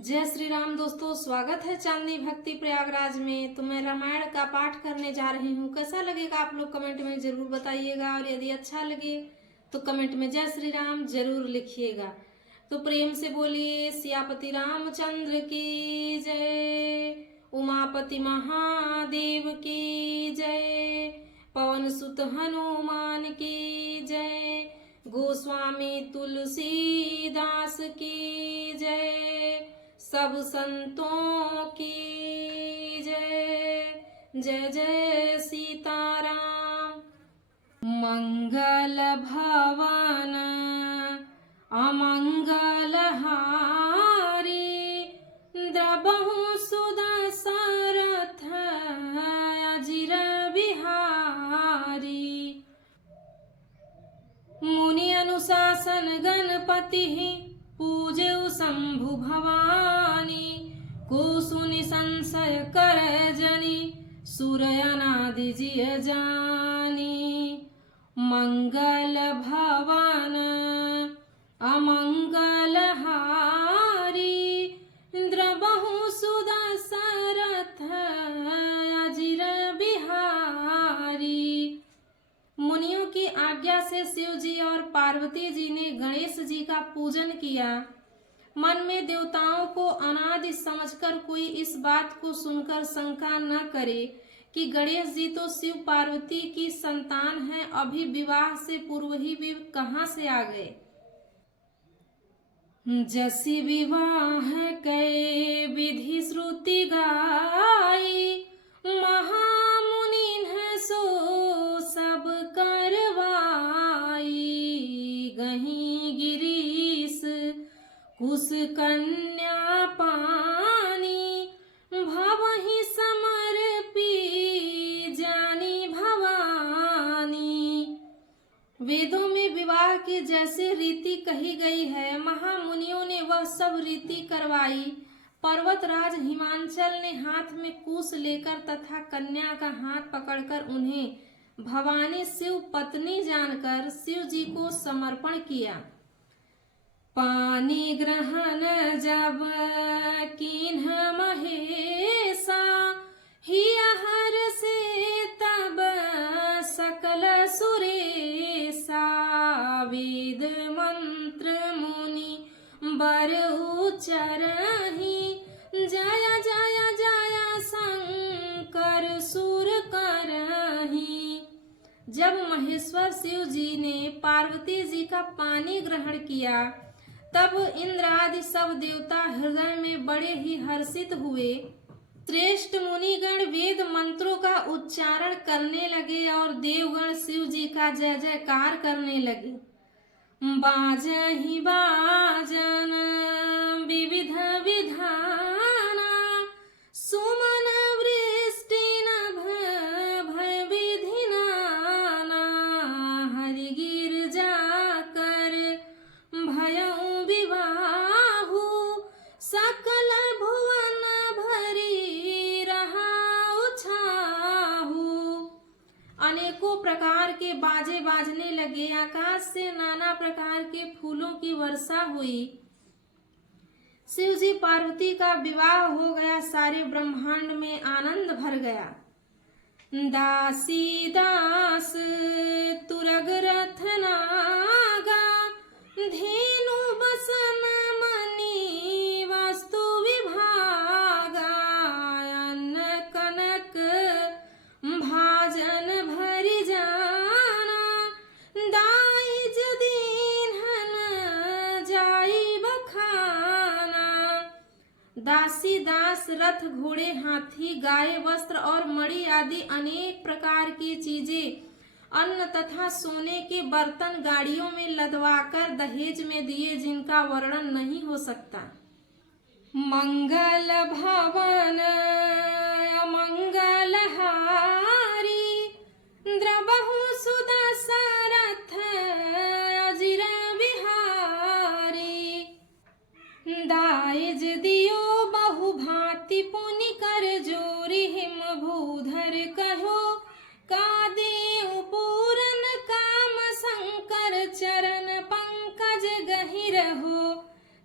जय श्री राम दोस्तों, स्वागत है चांदनी भक्ति प्रयागराज में। तो मैं रामायण का पाठ करने जा रही हूँ। कैसा लगेगा आप लोग कमेंट में जरूर बताइएगा, और यदि अच्छा लगे तो कमेंट में जय श्री राम जरूर लिखिएगा। तो प्रेम से बोलिए सियापति रामचंद्र की जय, उमापति महादेव की जय, पवन सुत हनुमान की जय, गोस्वामी तुलसीदास की जय, सब संतों की जय। जय जय सीताराम। मंगल भवन अमंगल हारी, द्रबहु सुदशरथ अजिर बिहारी। मुनि अनुशासन गणपति पूजऊ शंभु भवानी, को सुनि संशय कर जनि सुरयनादि जिय जानी। मंगल भवन अमंगल हारी, द्रबहु सुदशरथ अजिर बिहारी। मुनियों की आज्ञा से शिव जी और पार्वती जी ने गणेश जी का पूजन किया। मन में देवताओं को अनादि समझकर कोई इस बात को सुनकर शंका न करे कि गणेश जी तो शिव पार्वती की संतान हैं, अभी विवाह से पूर्व ही वे कहां से आ गए। जसी विवाह कै विधि श्रुति गाई, महामुनि सो सब करवाई। गही गिरीश कुश कन्या पानी, भवहि समर्पी जानी भवानी। वेदों में विवाह की जैसे रीति कही गई है, महामुनियों ने वह सब रीति करवाई। पर्वतराज हिमांचल ने हाथ में कुश लेकर तथा कन्या का हाथ पकड़कर उन्हें भवानी शिव पत्नी जानकर शिव जी को समर्पण किया। पानी ग्रहण जब कीन्ह महेशा, हिया हर से तब सकल सुरेशा। वेद मंत्र मुनि बर उच्चरहि, जय जय जय शंकर सुर करहि। जब महेश्वर शिव जी ने पार्वती जी का पानी ग्रहण किया, तब इंद्र आदि सब देवता हृदय में बड़े ही हर्षित हुए। श्रेष्ठ मुनिगण वेद मंत्रों का उच्चारण करने लगे और देवगण शिव जी का जय जयकार करने लगे। बाजहि बाजन विविध विधाना, सुमन वृष्टि नभ भय विधि नाना। हरि गिरजा कर भयउ विवाहु, सकल भुवन भरी रहाउ छाहु। अनेकों प्रकार के बाजे बाजने लगे, आकाश से नाना प्रकार के फूलों की वर्षा हुई। शिव जी पार्वती का विवाह हो गया, सारे ब्रह्मांड में आनंद भर गया। दासी दास तुरग रथ नागा, धेनु बसन मणि वस्तु विभागा। अन्न कनक भाजन भरि जाना, दाइज दीन्हन जाई बखाना। दासी दास रथ घोड़े हाथी गाय वस्त्र और मणि आदि अनेक प्रकार की चीजें, अन्न तथा सोने के बर्तन गाड़ियों में लदवाकर दहेज में दिए, जिनका वर्णन नहीं हो सकता। मंगल भवन मंगल हारी, द्रबहु सुदशरथ अजिर बिहारी। दाइज दियो बहु भांति पुनि कर जोरी, हिम भूधर कहो का देव पूरन काम। शंकर चरण पंकज गहि रहो,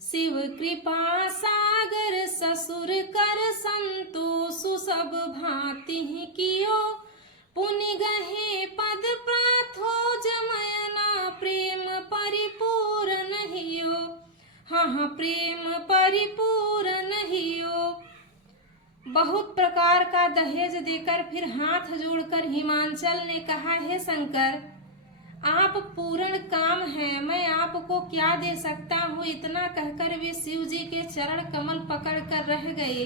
शिव कृपा सागर ससुर कर संतोष सब भांति ही कियो, पुनि गहे पद प्राथो जमयना प्रेम परिपूर्ण हियो। हाँ प्रेम परिपूर्ण हियो। बहुत प्रकार का दहेज देकर फिर हाथ जोड़कर हिमांचल ने कहा, हे शंकर, आप पूर्ण काम हैं, मैं आपको क्या दे सकता हूँ। इतना कहकर वे शिव जी के चरण कमल पकड़कर रह गए।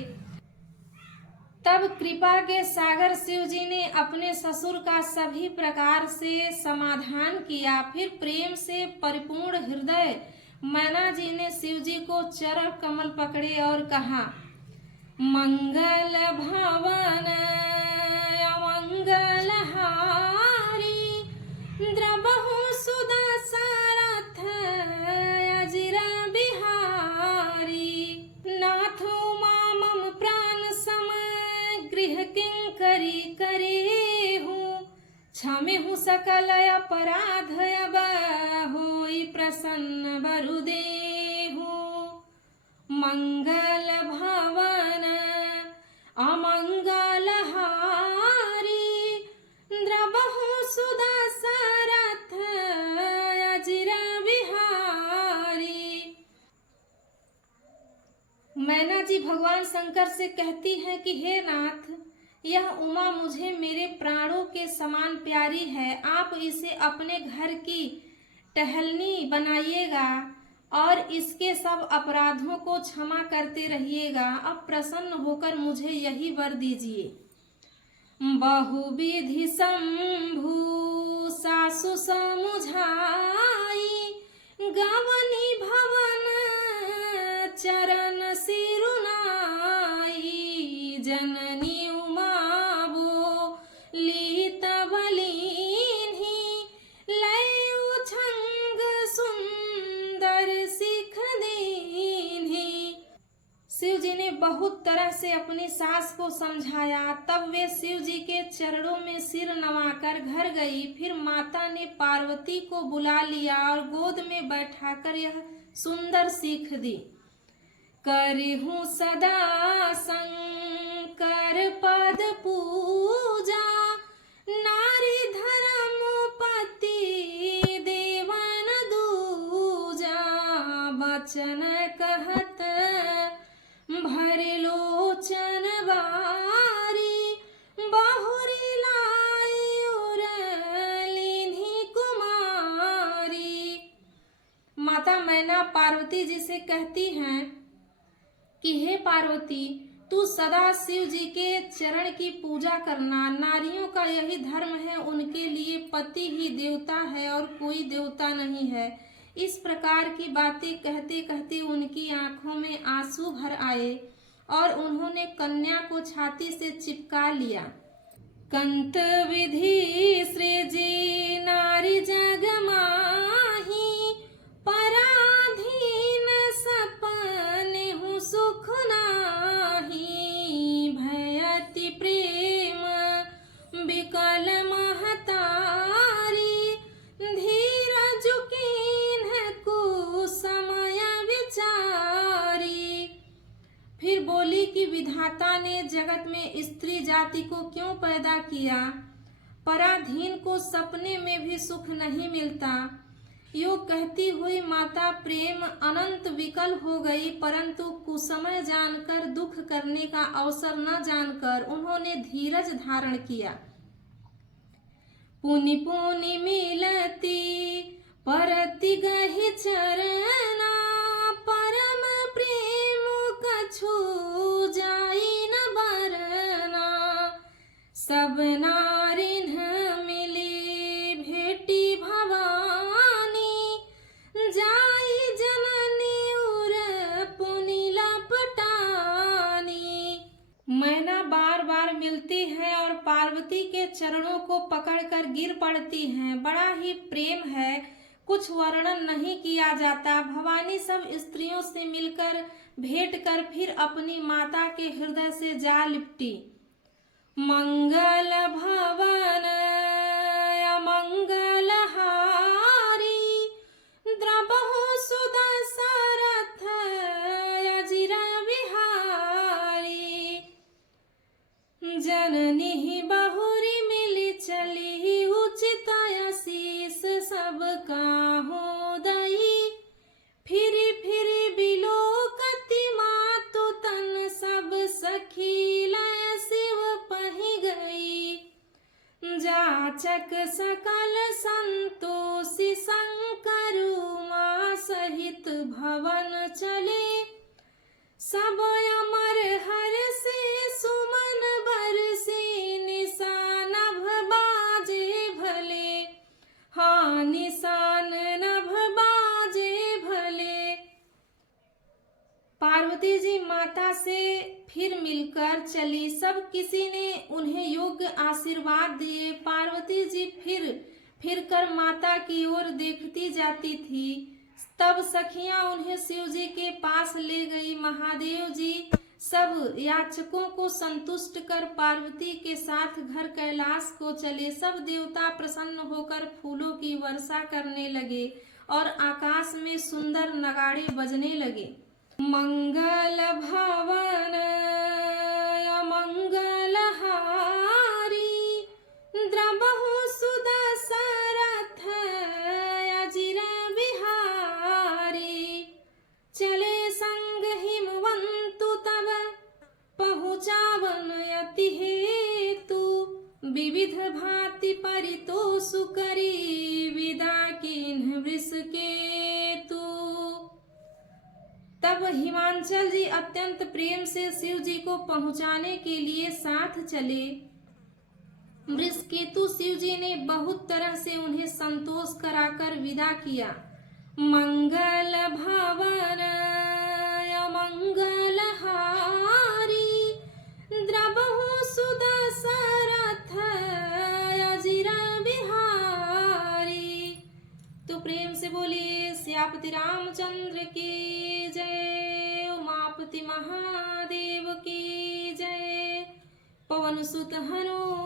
तब कृपा के सागर शिव जी ने अपने ससुर का सभी प्रकार से समाधान किया। फिर प्रेम से परिपूर्ण हृदय मैना जी ने शिव जी को चरण कमल पकड़े और कहा, मंगल भवन मंगल हारी, द्रबहु सुदशरथ अजिर बिहारी। नाथ मम प्राण सम गृह किंकरी करे हूँ, क्षमे हूँ सकल अपराध अब होई प्रसन्न बरुदेहु। मंगल भवन अमंगल हारी, द्रबहु सुदशरथ अजिर बिहारी। मैना जी भगवान शंकर से कहती हैं कि हे नाथ, यह उमा मुझे मेरे प्राणों के समान प्यारी है। आप इसे अपने घर की टहलनी बनाइएगा और इसके सब अपराधों को क्षमा करते रहिएगा। अब प्रसन्न होकर मुझे यही वर दीजिए। बहुविधि शंभु सासु समुझाई, गवनी भवन चरण सिरुनाई। जननी उमा बोली तब लीन्ही, लयो छंग सुंदर सिख दीन्ही। शिव जी ने बहुत तरह से अपनी सास को समझाया। तब वे शिव जी के चरणों में सिर नवाकर घर गई। फिर माता ने पार्वती को बुला लिया और गोद में बैठाकर यह सुंदर सीख दी। करहूँ सदा शंकर पद पूजा, नारी धर्म पति देवन दूजा। वचन कहत भर लोचन बारी, बहुरी लाई उर लीन्ही कुमारी। माता मैना पार्वती जी से कहती हैं कि हे पार्वती, तू सदा शिव जी के चरण की पूजा करना। नारियों का यही धर्म है, उनके लिए पति ही देवता है और कोई देवता नहीं है। इस प्रकार की बातें कहते कहते उनकी आंखों में आंसू भर आए और उन्होंने कन्या को छाती से चिपका लिया। कंत विधि सृजी नारी जग माही, पराधीन सपने हूँ सुख नाही। भयति प्रेम विकल महतारी, धीरज कीन्ह कुसमय विचारी। फिर बोली कि विधाता ने जगत में स्त्री जाति को क्यों पैदा किया। पराधीन को सपने में भी सुख नहीं मिलता। यो कहती हुई माता प्रेम अनंत विकल हो गई, परंतु कुसमय जानकर दुख करने का अवसर न जानकर उन्होंने धीरज धारण किया। पुनि पुनि मिलती परति गहि चरना, परम प्रेम कछु जाई न बरना। सब नारिन मिली भेटी भवानी, जाई जननी उर पुनि लपटानी। मैना बार बार मिलती है और पार्वती के चरणों को पकड़कर गिर पड़ती हैं। बड़ा ही प्रेम है, कुछ वर्णन नहीं किया जाता। भवानी सब स्त्रियों से मिलकर भेंट कर फिर अपनी माता के हृदय से जा लिपटी। मंगल भवन अमंगल हारी, द्रबहु सुदशरथ जननी बहुरी मिली चली उचित आशीष सबका हो दई। फिरी फिरी बिलोकति मातु तन सब सखी लय शिव पहि गई। जाचक सकल संतोषी शंकर उमा सहित भवन चले। सब अमर हर से सुमन बरसी निशान नभ बाजे भले। हाँ निशान नभ बाजे भले। पार्वती जी माता से फिर मिलकर चली। सब किसी ने उन्हें योग्य आशीर्वाद दिए। पार्वती जी फिर कर माता की ओर देखती जाती थी। तब सखियां उन्हें शिव जी के पास ले गई। महादेव जी सब याचकों को संतुष्ट कर पार्वती के साथ घर कैलाश को चले। सब देवता प्रसन्न होकर फूलों की वर्षा करने लगे और आकाश में सुंदर नगाड़े बजने लगे। मंगल भवन मंगल हारी द्रबहु सुदशरथ अजिर बिहारी। चले संग हिमवंतु तब पहुँचावन अति हेतु। विविध भांति परितोषु करी विदा किन्ह वृष केतु। तब हिमांचल जी अत्यंत प्रेम से शिव जी को पहुंचाने के लिए साथ चले। वृषकेतु शिव जी ने बहुत तरह से उन्हें संतोष कराकर विदा किया। मंगल भवन मंगल हारी द्रबहु सुदशरथ अजिर बिहारी। तो प्रेम से बोलिए सियापति रामचंद्र की जय। उमापति महादेव की जय। पवन सुत हनुमान